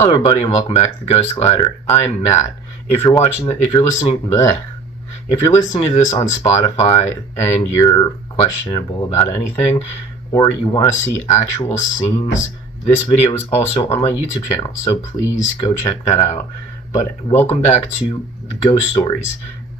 Hello everybody and welcome back to the Ghost Glider. I'm Matt. If you're listening to this on Spotify and you're questionable about anything, or you want to see actual scenes, this video is also on my YouTube channel, so please go check that out. But welcome back to the Ghost Stories.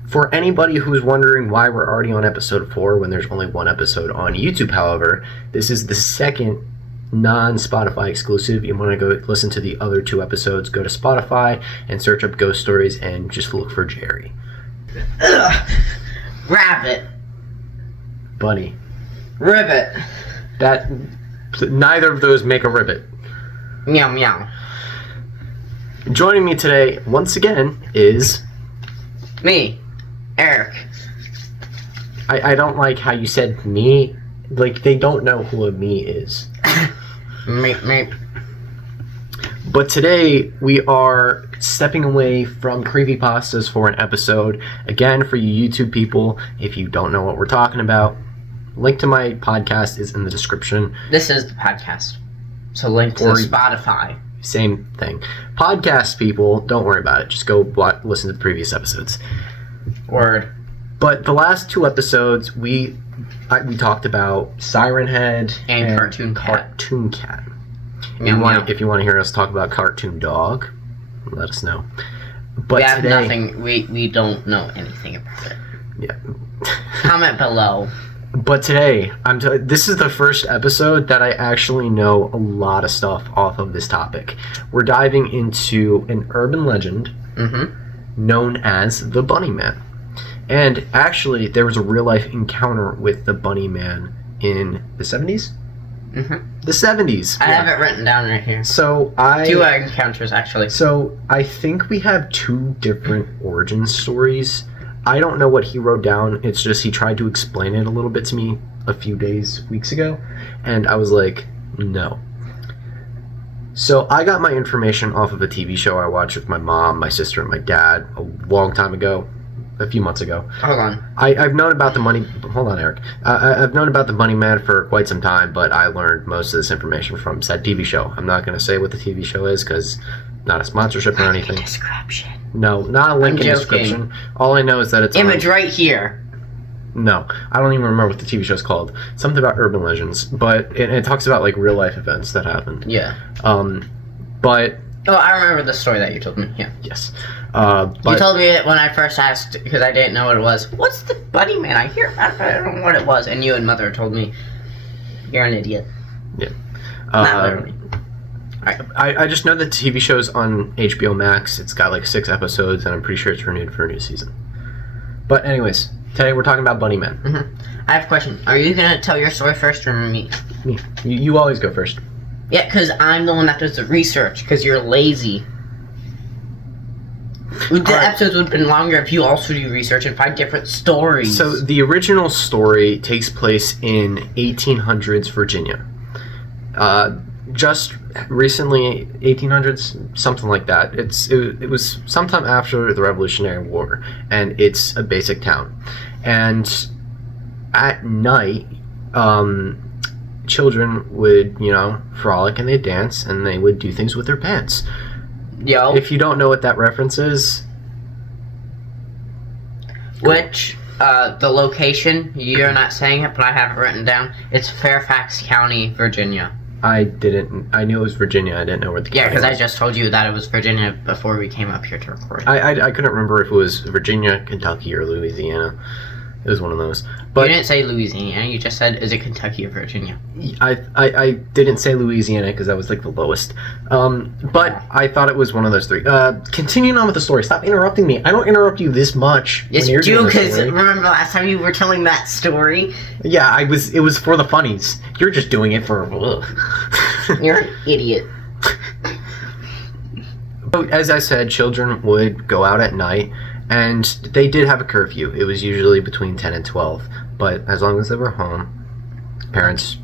For anybody who's wondering why we're already on episode 4 when there's only one episode on YouTube, however, this is the second non-Spotify exclusive. You want to go listen to the other 2 episodes, go to Spotify and search up Ghost Stories and just look for Jerry. Rabbit. Bunny. Ribbit. Neither of those make a ribbit. Meow meow. Joining me today, once again, is... Me. Eric. I don't like how you said me. Like, they don't know who a me is. Meep. But today, we are stepping away from creepypastas for an episode. Again, for you YouTube people, if you don't know what we're talking about, link to my podcast is in the description. This is the podcast. So link to Spotify. Same thing. Podcast people, don't worry about it. Just go listen to the previous episodes. Word. But the last 2 episodes, we talked about Siren Head and Cartoon Cat. If you want to hear us talk about Cartoon Dog, let us know. But we have today, nothing. We don't know anything about it. Yeah. Comment below. But today, this is the first episode that I actually know a lot of stuff off of this topic. We're diving into an urban legend known as the Bunny Man. And actually, there was a real-life encounter with the Bunny Man in the 70s? The 70s. I have it written down right here. So 2 encounters, actually. So I think we have 2 different origin stories. I don't know what he wrote down. It's just he tried to explain it a little bit to me a few weeks ago. And I was like, no. So I got my information off of a TV show I watched with my mom, my sister, and my dad a long time ago. A few months ago. Hold on. I've known about the money. Hold on, Eric. I've known about the Bunny Man for quite some time, but I learned most of this information from said TV show. I'm not going to say what the TV show is because not a sponsorship or anything. Description. No, not a link in the description. All I know is that it's image right here. No, I don't even remember what the TV show's called. Something about urban legends, but it talks about like real life events that happened. Yeah. But. Oh, I remember the story that you told me. Yeah. Yes. You told me it when I first asked because I didn't know what it was. What's the Bunny Man? I hear about it, I don't know what it was. And you and Mother told me you're an idiot. Yeah. Not literally. I just know that the TV show's on HBO Max. It's got like 6 episodes, and I'm pretty sure it's renewed for a new season. But anyways, today we're talking about Bunny Man. I have a question. Are you gonna tell your story first or me? Me. You always go first. Yeah, because I'm the one that does the research, because you're lazy. The episodes would have been longer if you also do research and find different stories. So the original story takes place in 1800s Virginia. Just recently, 1800s, something like that. It was sometime after the Revolutionary War, and it's a basic town. And at night, children would, frolic and they'd dance and they would do things with their pants. Yo. If you don't know what that reference is... Which, the location, you're not saying it, but I have it written down. It's Fairfax County, Virginia. I knew it was Virginia. I didn't know where the county was. Yeah, because I just told you that it was Virginia before we came up here to record. I couldn't remember if it was Virginia, Kentucky, or Louisiana. It was one of those. But you didn't say Louisiana. You just said, is it Kentucky or Virginia? I didn't say Louisiana because that was like the lowest. But I thought it was one of those 3. Continuing on with the story. Stop interrupting me. I don't interrupt you this much. Yes, you do, because remember last time you were telling that story? Yeah, it was for the funnies. You're just doing it for... You're an idiot. As I said, children would go out at night. And they did have a curfew. It was usually between 10 and 12. But as long as they were home, parents...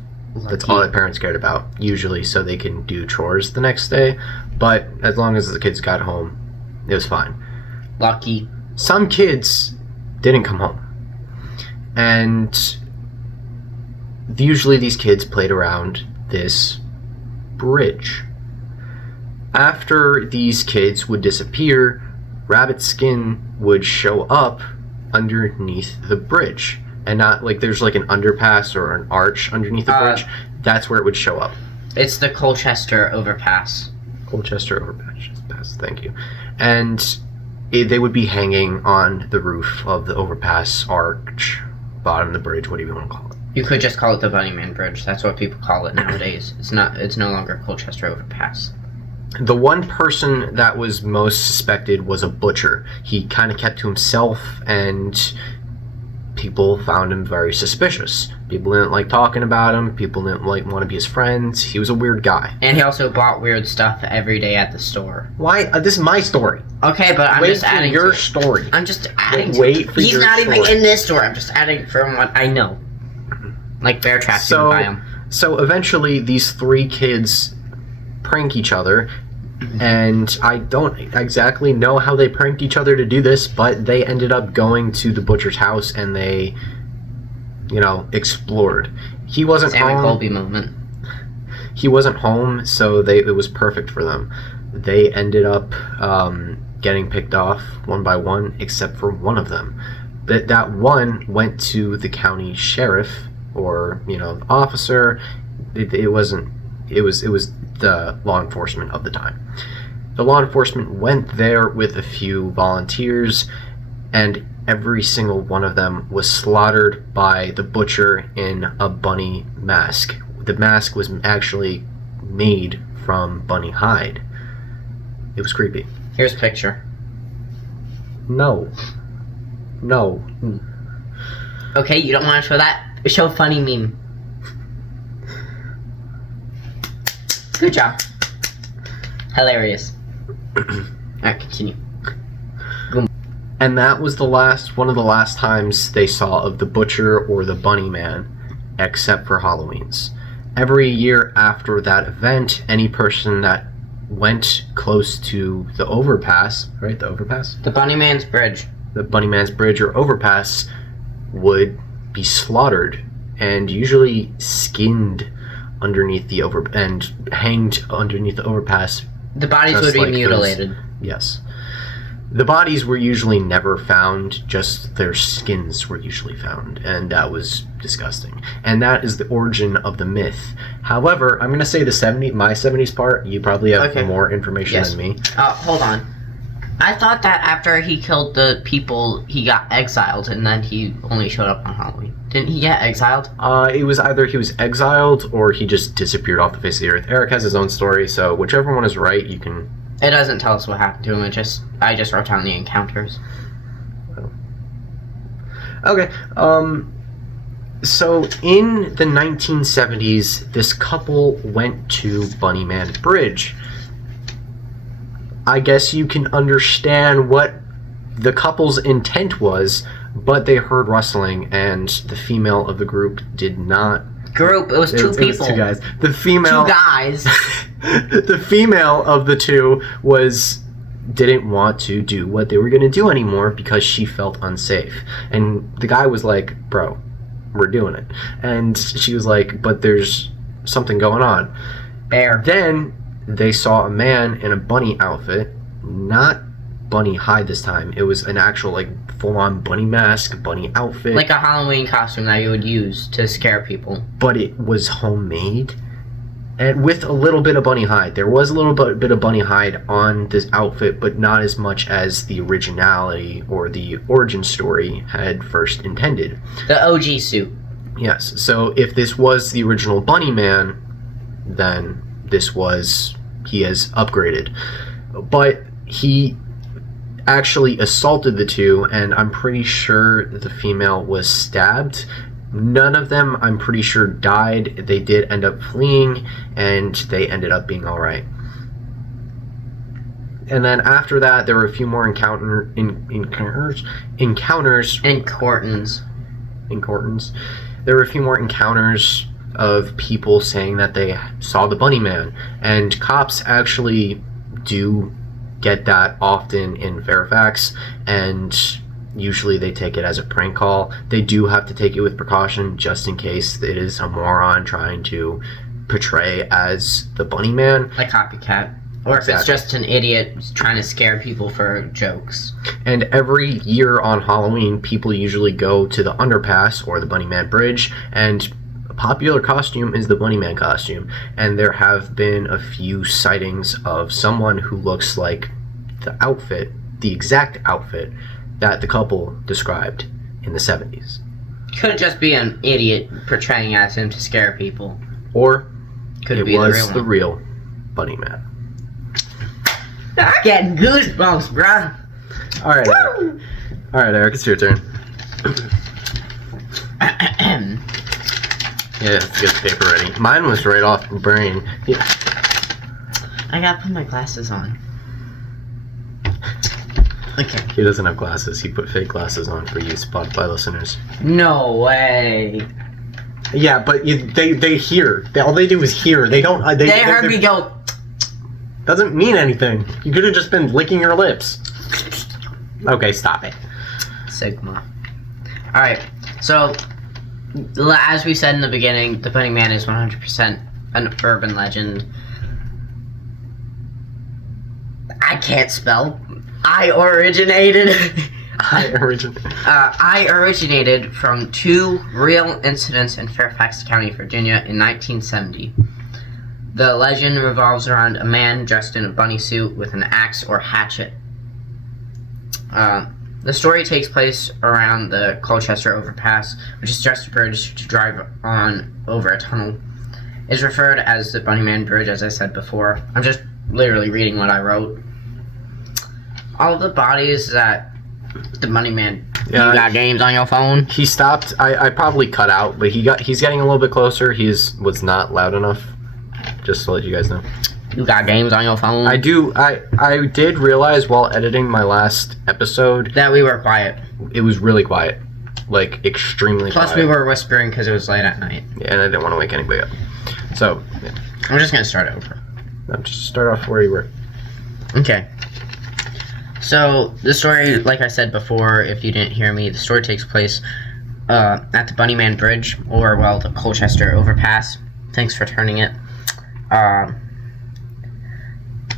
That's all that parents cared about, usually, so they can do chores the next day. But as long as the kids got home, it was fine. Lucky. Some kids didn't come home. And usually these kids played around this bridge. After these kids would disappear, Rabbit Skin would show up underneath the bridge. And not like there's like an underpass or an arch underneath the bridge. That's where it would show up. It's the Colchester overpass. Colchester overpass, thank you. And they would be hanging on the roof of the overpass, arch, bottom of the bridge, whatever you want to call it. You could just call it the Bunnyman Bridge. That's what people call it nowadays. It's no longer Colchester overpass. The one person that was most suspected was a butcher. He kind of kept to himself, and people found him very suspicious. People didn't like talking about him. People didn't like want to be his friends. He was a weird guy. And he also bought weird stuff every day at the store. Why? This is my story. Okay, but I'm just adding your to it. story. I'm just adding to Wait it. for He's your not story. even in this store. I'm just adding from what I know. Like bear traps, you can buy them. So eventually these three kids prank each other, and I don't exactly know how they pranked each other to do this, but they ended up going to the butcher's house and they, explored. He wasn't Sam and home. Colby moment. He wasn't home, so it was perfect for them. They ended up getting picked off one by one, except for one of them. That one went to the county sheriff, or the officer. It was the law enforcement of the time. The law enforcement went there with a few volunteers, and every single one of them was slaughtered by the butcher in a bunny mask. The mask was actually made from bunny hide. It was creepy. Here's a picture. No. Okay, you don't want to show that? Show funny meme. Good job. Hilarious. Alright, continue. And that was one of the last times they saw of the butcher or the bunny man, except for Halloween's. Every year after that event, any person that went close to the overpass, right? The overpass? The Bunnyman's Bridge. The Bunnyman's Bridge or overpass would be slaughtered and usually skinned underneath the and hanged underneath the overpass. The bodies Just would be like mutilated. Yes. The bodies were usually never found, just their skins were usually found, and that was disgusting. And that is the origin of the myth. However, I'm going to say my 70s part, you probably have more information than me. Hold on. I thought that after he killed the people, he got exiled, and then he only showed up on Halloween. Didn't he get exiled? It was either he was exiled, or he just disappeared off the face of the earth. Eric has his own story, so whichever one is right, you can... It doesn't tell us what happened to him. I just wrote down the encounters. Okay. So in the 1970s, this couple went to Bunnyman Bridge. I guess you can understand what the couple's intent was, but they heard rustling, and the female of the group did not. It was two people. It was two guys. The female. Two guys. The female of the two didn't want to do what they were going to do anymore because she felt unsafe. And the guy was like, bro, we're doing it. And she was like, but there's something going on. Bear. Then they saw a man in a bunny outfit, not bunny hide this time. It was an actual full-on bunny mask, bunny outfit. Like a Halloween costume that you would use to scare people. But it was homemade. And with a little bit of bunny hide. There was a little bit of bunny hide on this outfit, but not as much as the originality or the origin story had first intended. The OG suit. Yes. So if this was the original Bunny Man, then he has upgraded. But he actually assaulted the two, and I'm pretty sure the female was stabbed. None of them, I'm pretty sure, died. They did end up fleeing, and they ended up being all right. And then after that, there were a few more encounters. In Cortons. There were a few more encounters of people saying that they saw the Bunny Man, and cops actually do get that often in Fairfax, and usually they take it as a prank call. They do have to take it with precaution just in case it is a moron trying to portray as the Bunny Man. Like copycat. Or if it's Exactly. just an idiot trying to scare people for jokes. And every year on Halloween, people usually go to the underpass or the Bunnyman Bridge, and a popular costume is the Bunnyman costume. And there have been a few sightings of someone who looks like the exact outfit that the couple described in the 70s. Could just be an idiot portraying as him to scare people. Or Could it be was the the real one. real Bunnyman. I'm getting goosebumps, bruh. Alright, Alright, Eric, it's your turn. Yeah, let's get the paper ready. Mine was right off the brain. Yeah. I gotta put my glasses on. Okay. He doesn't have glasses. He put fake glasses on for you Spotify listeners. No way. Yeah, but they hear. All they do is hear. They don't. They heard me go. Doesn't mean anything. You could have just been licking your lips. Okay, stop it. Sigma. Alright, so, as we said in the beginning, the Bunnyman is 100% an urban legend. I can't spell. I originated from 2 real incidents in Fairfax County, Virginia in 1970. The legend revolves around a man dressed in a bunny suit with an axe or hatchet. The story takes place around the Colchester Overpass, which is just a bridge to drive on over a tunnel. It's referred as the Bunnyman Bridge, as I said before. I'm just literally reading what I wrote. All of the bodies that the Bunnyman... Yeah, you got games on your phone? He stopped. I probably cut out, but he's getting a little bit closer. Was not loud enough. Just to let you guys know. You got games on your phone? I do. I did realize while editing my last episode that we were quiet. It was really quiet, like extremely Plus, quiet. we were whispering because it was late at night. Yeah, and I didn't want to wake anybody up. So, yeah. I'm just gonna start over. No, just start off where you were. Okay. So the story, like I said before, if you didn't hear me, the story takes place at the Bunnyman Bridge, or well, the Colchester Overpass. Thanks for turning it.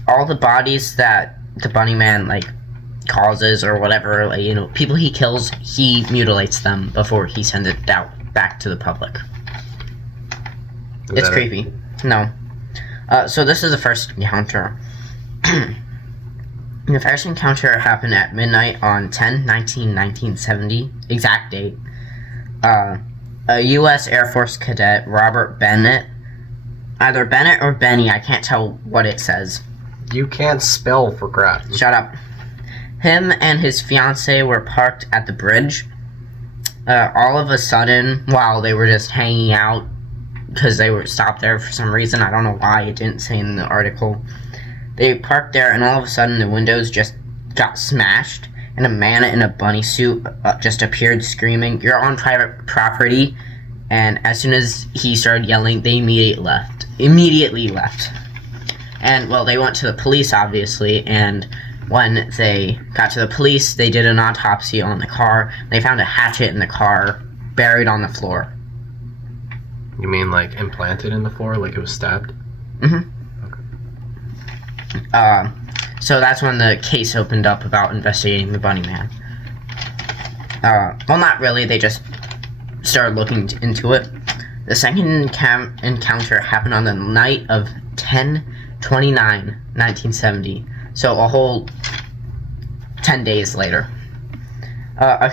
All the bodies that the Bunnyman causes or whatever, people he kills, he mutilates them before he sends it out back to the public. It's creepy. No. So this is the first encounter. The first encounter happened at midnight on 10/19/1970, exact date. A U.S. Air Force cadet, Robert Bennett, either Bennett or Benny, I can't tell what it says. You can't spell for crap. Shut up. Him and his fiancée were parked at the bridge. All of a sudden, while they were just hanging out, because they were stopped there for some reason, I don't know why, it didn't say in the article. They parked there, and all of a sudden the windows just got smashed, and a man in a bunny suit just appeared screaming, "You're on private property," and as soon as he started yelling, they immediately left. And, well, they went to the police, obviously, and when they got to the police, they did an autopsy on the car. They found a hatchet in the car, buried on the floor. You mean implanted in the floor, like it was stabbed? Mm-hmm. So that's when the case opened up about investigating the Bunnyman. Well, not really, they just started looking into it. The second encounter happened on the night of 10/29/1970, so a whole 10 days later. A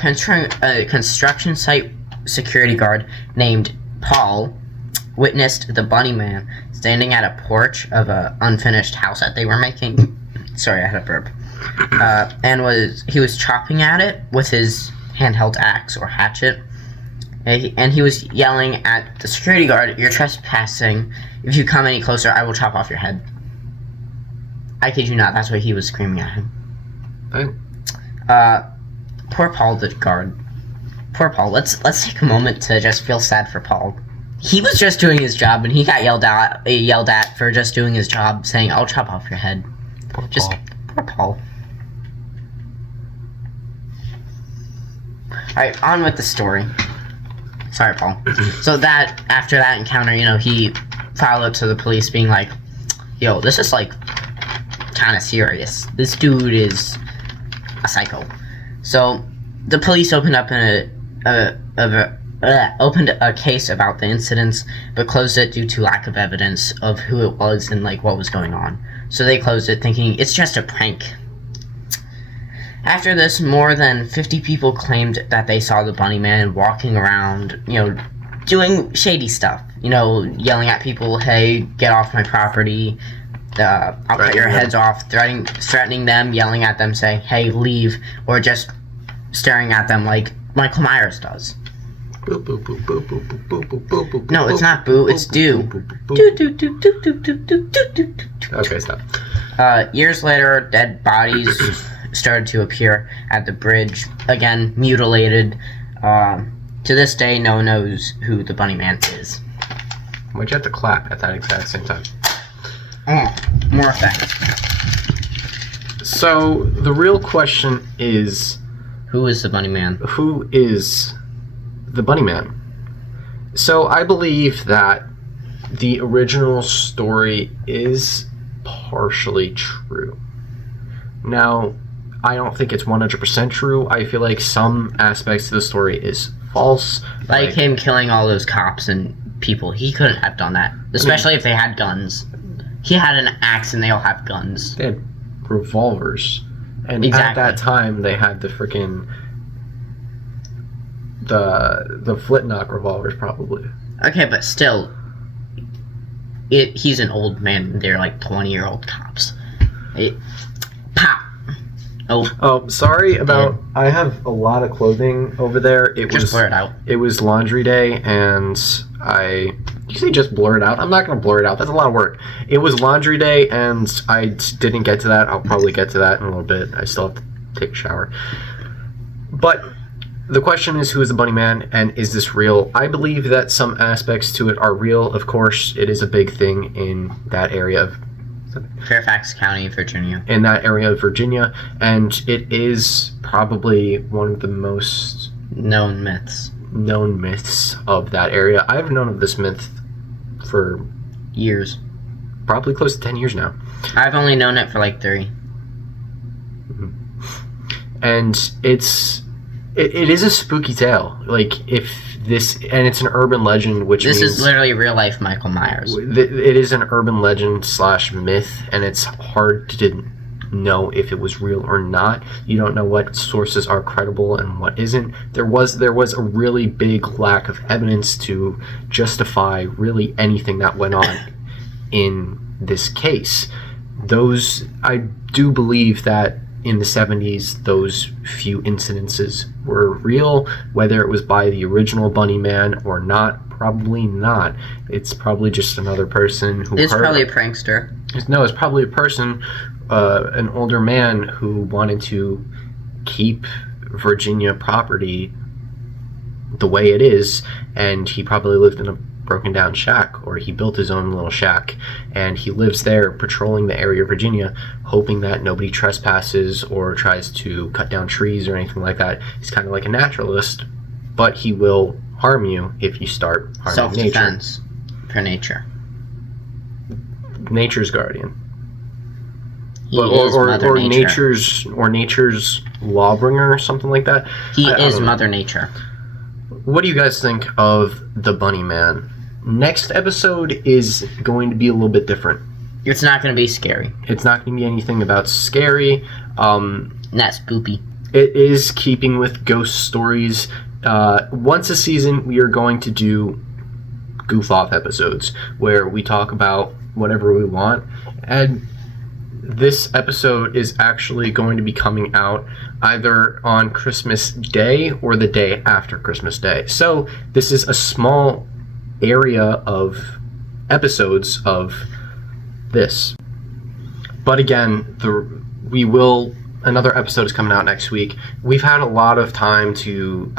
construction site security guard named Paul witnessed the Bunnyman standing at a porch of an unfinished house that they were making. Sorry, I had a burp. And he was chopping at it with his handheld axe or hatchet. And he was yelling at the security guard, "You're trespassing. If you come any closer, I will chop off your head." I kid you not, that's what he was screaming at him. Fine. Poor Paul, the guard. Poor Paul. Let's take a moment to just feel sad for Paul. He was just doing his job, and he got yelled at for just doing his job, saying, "I'll chop off your head." Poor Just Paul. poor Paul. Alright, on with the story. Sorry, Paul. So after that encounter, he filed it to the police being like, "Yo, this is kind of serious. This dude is a psycho. So the police opened up opened a case about the incidents, but closed it due to lack of evidence of who it was and like what was going on. So they closed it thinking it's just a prank. After this, more than 50 people claimed that they saw the Bunny Man walking around, doing shady stuff. Yelling at people, hey, get off my property, I'll cut your heads off, threatening them, yelling at them, saying, hey, leave, or just staring at them like Michael Myers does. No, it's not boo, it's do. Okay, stop. Years later, dead bodies started to appear at the bridge, again, mutilated. To this day, no one knows who the Bunny Man is. Why'd you have to clap at that exact same time? More effects. So, the real question is... Who is the Bunny Man? Who is the Bunny Man? So, I believe that the original story is partially true. Now, I don't think it's 100% true. I feel like some aspects of the story is false. Like him killing all those cops and people. He couldn't have done that. Especially if they had guns. He had an axe and they all have guns. They had revolvers. And exactly. At that time, they had the freaking... The flint-knock revolvers, probably. Okay, but still... He's an old man and they're like 20-year-old cops. Pop! Oh, sorry about... I have a lot of clothing over there. Just blur it out. It was laundry day, and Did you say just blur it out? I'm not going to blur it out. That's a lot of work. It was laundry day, and I didn't get to that. I'll probably get to that in a little bit. I still have to take a shower. But the question is, who is the Bunny Man, and is this real? I believe that some aspects to it are real. Of course, it is a big thing in that area of Fairfax County, Virginia. In that area of Virginia, and it is probably one of the most known myths of that area. I've known of this myth for years. Probably close to 10 years now. I've only known it for like 3. Mm-hmm. And it is a spooky tale. Like, and it's an urban legend, which this means... is literally real life Michael Myers. It is an urban legend / myth, and it's hard to know if it was real or not. You don't know what sources are credible and what isn't. There was a really big lack of evidence to justify really anything that went on in this case. I do believe that in the 70s, those few incidences were real. Whether it was by the original Bunny Man or not, probably not. It's probably just another person who... It's probably a prankster. No, it's probably a person, an older man who wanted to keep Virginia property the way it is, and he probably lived in a broken down shack, or he built his own little shack, and he lives there patrolling the area of Virginia, hoping that nobody trespasses or tries to cut down trees or anything like that. He's kind of like a naturalist, but he will harm you if you start harming nature. Self-defense for nature. Nature's guardian. He is Mother Nature. nature's lawbringer or something like that. He is Mother Nature. What do you guys think of the Bunny Man? Next episode is going to be a little bit different. It's not going to be scary. It's not going to be anything about scary. That's spoopy. It is keeping with ghost stories. Once a season, we are going to do goof off episodes where we talk about whatever we want. And this episode is actually going to be coming out either on Christmas Day or the day after Christmas Day. So this is a small area of episodes of this. But again, another episode is coming out next week. I've had a lot of time to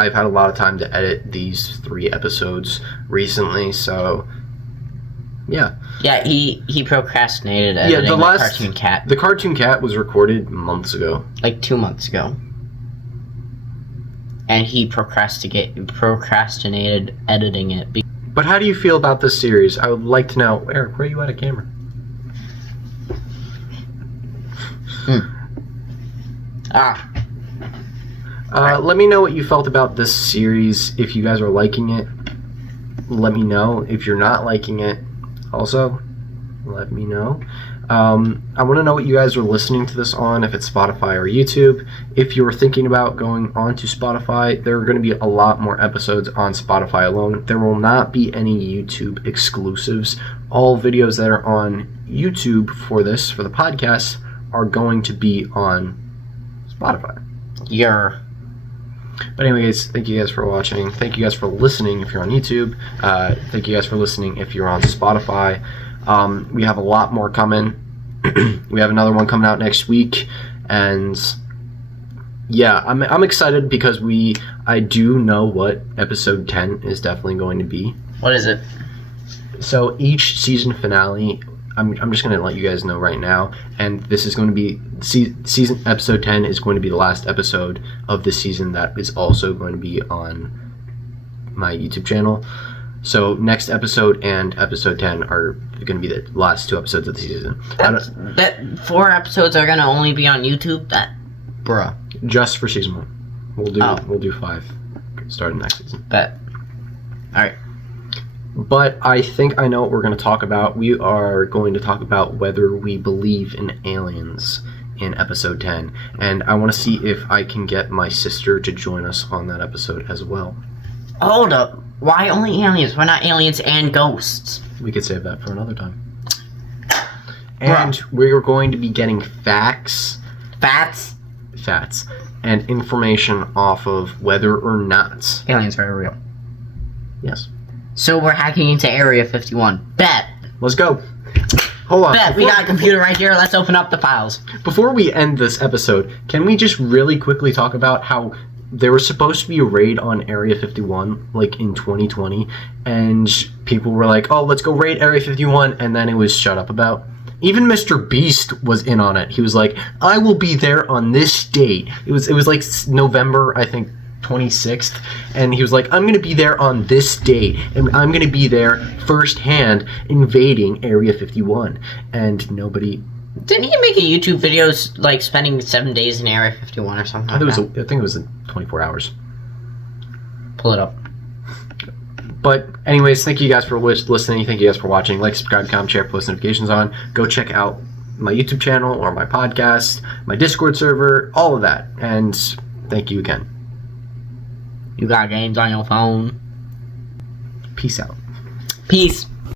edit these 3 episodes recently, so yeah. Yeah, he procrastinated editing the Cartoon Cat. The Cartoon Cat was recorded months ago. Like 2 months ago. And he procrastinated editing it. But how do you feel about this series? I would like to know. Eric, where are you at a camera? Let me know what you felt about this series. If you guys are liking it, let me know. If you're not liking it, also let me know. I want to know what you guys are listening to this on, if it's Spotify or YouTube. If you're thinking about going on to Spotify, there are going to be a lot more episodes on Spotify alone. There will not be any YouTube exclusives. All videos that are on YouTube for the podcast, are going to be on Spotify. But anyways, thank you guys for watching. Thank you guys for listening if you're on YouTube. Thank you guys for listening if you're on Spotify. We have a lot more coming. We have another one coming out next week, and yeah, I'm excited because I do know what episode 10 is definitely going to be. What is it? So each season finale, I'm just going to let you guys know right now, and this is going to be season episode 10 is going to be the last episode of this season that is also going to be on my YouTube channel. So next episode and episode 10 are going to be the last 2 episodes of the season. That 4 episodes are going to only be on YouTube? Bruh. Just for season 1. We'll do 5 starting next season. Bet. Alright. But I think I know what we're going to talk about. We are going to talk about whether we believe in aliens in episode 10. And I want to see if I can get my sister to join us on that episode as well. Hold up. Why only aliens? Why not aliens and ghosts? We could save that for another time. And we're going to be getting facts, and information off of whether or not aliens are real. Yes. So we're hacking into Area 51. Bet. Let's go. Hold on. Bet. We got a computer right here. Let's open up the files. Before we end this episode, can we just really quickly talk about how there was supposed to be a raid on Area 51, like, in 2020, and people were like, oh, let's go raid Area 51, and then it was shut up about. Even Mr. Beast was in on it. He was like, I will be there on this date. It was like November, I think, 26th, and he was like, I'm going to be there on this date, and I'm going to be there firsthand invading Area 51, and nobody... Didn't he make a YouTube video, like, spending 7 days in Area 51 or something I think it was 24 hours. Pull it up. But anyways, thank you guys for listening. Thank you guys for watching. Like, subscribe, comment, share, post notifications on. Go check out my YouTube channel or my podcast, my Discord server, all of that. And thank you again. You got games on your phone. Peace out. Peace.